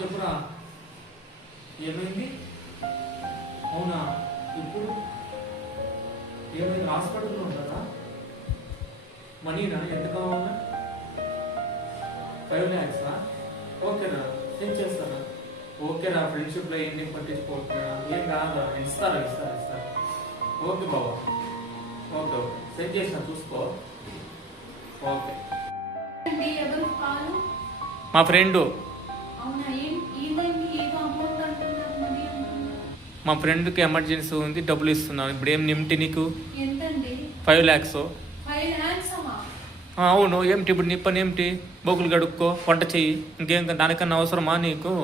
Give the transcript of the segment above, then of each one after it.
చెప్పురా, ఏమైంది? అవునా, ఇప్పుడు ఏమైంది? హాస్పిటల్లో ఉంటారా? మనీనా? ఎంత కావాలా? 5 lakhs? ఓకేరా, ఏం చేస్తారా? ఓకేరా, ఫ్రెండ్షిప్లో ఏంటి పట్టించుకోవట్లేదా? ఏం కాదా? ఇస్తారా? ఓకే బాబా, ఓకే సెట్ చేసిన, చూసుకో. ఓకే. మా ఫ్రెండు. మా ఫ్రెండ్కి ఎమర్జెన్సీ ఉంది, డబ్బులు ఇస్తున్నాను. ఇప్పుడు ఏం నిమిటి నీకు? 5 lakhs. అవును, ఏమిటి ఇప్పుడు నీ పని? ఏమిటి? బోకులు గడుక్కో, వంట చెయ్యి, ఇంకేం దానికన్నా అవసరమా నీకు?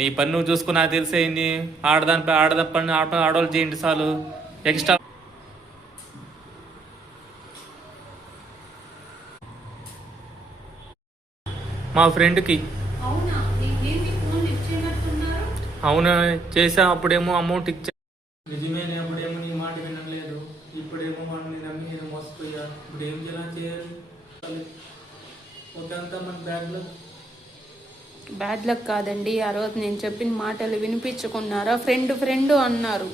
నీ పని నువ్వు చూసుకుని నాకు తెలిసేయండి. ఆడదాని పని ఆడవాళ్ళు చేయండి చాలు. ఎక్స్ట్రా మా ఫ్రెండ్కి. అవునా, చేసా. అప్పుడేమో అమౌంట్ ఇచ్చా. నిజమేనే, అప్పుడేమో నీ మాట వినలేదు. ఇప్పుడేమో మనల్ని నమ్మి నేను మోసపోయా. ఇప్పుడు ఏం చేయాలి? ఓకే, అంతా మన బ్యాడ్ లక్ కాదండి. ఆ రోజు నేను చెప్పిన మాటలు వినిపించుకున్నారా? ఫ్రెండ్ అన్నారు.